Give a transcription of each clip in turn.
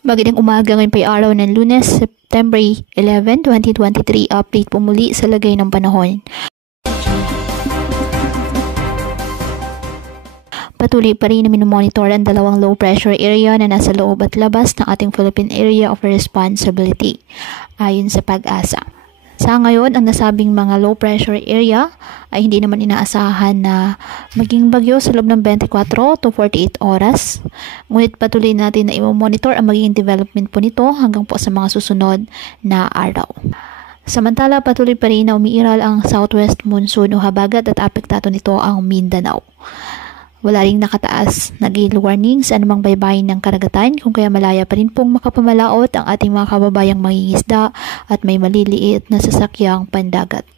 Magandang umaga, ngayon pa'y araw ng Lunes, September 11, 2023. Update po muli sa lagay ng panahon. Patuloy pa rin na minomonitor ang dalawang low pressure area na nasa loob at labas ng ating Philippine Area of Responsibility, ayon sa Pag-asa. Sa ngayon, ang nasabing mga low pressure area ay hindi naman inaasahan na maging bagyo sa loob ng 24 to 48 oras. Ngunit patuloy natin na i-monitor ang magiging development po nito hanggang po sa mga susunod na araw. Samantala, patuloy pa rin na umiiral ang southwest monsoon o habagat at apektado nito ang Mindanao. Wala ring nakataas na gale warning sa anumang baybayin ng karagatan, kung kaya malaya pa rin pong makapamalaot ang ating mga kababayang mangingisda at may maliliit na sasakyang pandagat.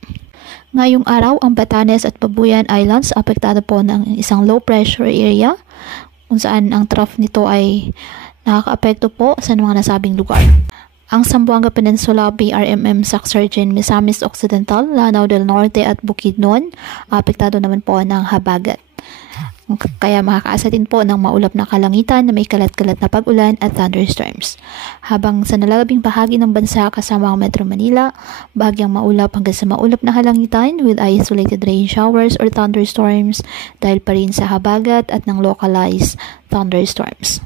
Ngayong araw, ang Batanes at Babuyan Islands apektado po ng isang low pressure area kung saan ang trough nito ay nakakaapekto po sa mga nasabing lugar. Ang Zamboanga Peninsula, BRMM, Sac-Surgen, Misamis Occidental, Lanao del Norte at Bukidnon apektado naman po ng habagat. Kaya makakaasa din po ng maulap na kalangitan na may kalat-kalat na pag-ulan at thunderstorms. Habang sa nalalabing bahagi ng bansa kasama ang Metro Manila, bahagyang maulap hanggang sa maulap na kalangitan with isolated rain showers or thunderstorms dahil pa rin sa habagat at ng localized thunderstorms.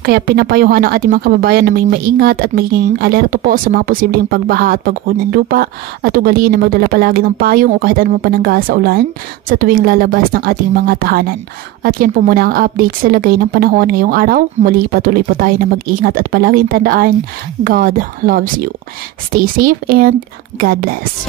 Kaya pinapayuhan ng ating mga kababayan na may maingat at maging alerto po sa mga posibleng pagbaha at pagguho ng lupa at ugaliin na magdala palagi ng payong o kahit anumang panangga sa ulan sa tuwing lalabas ng ating mga tahanan. At yan po muna ang update sa lagay ng panahon ngayong araw. Muli patuloy po tayo na mag-ingat at palaging tandaan, God loves you. Stay safe and God bless.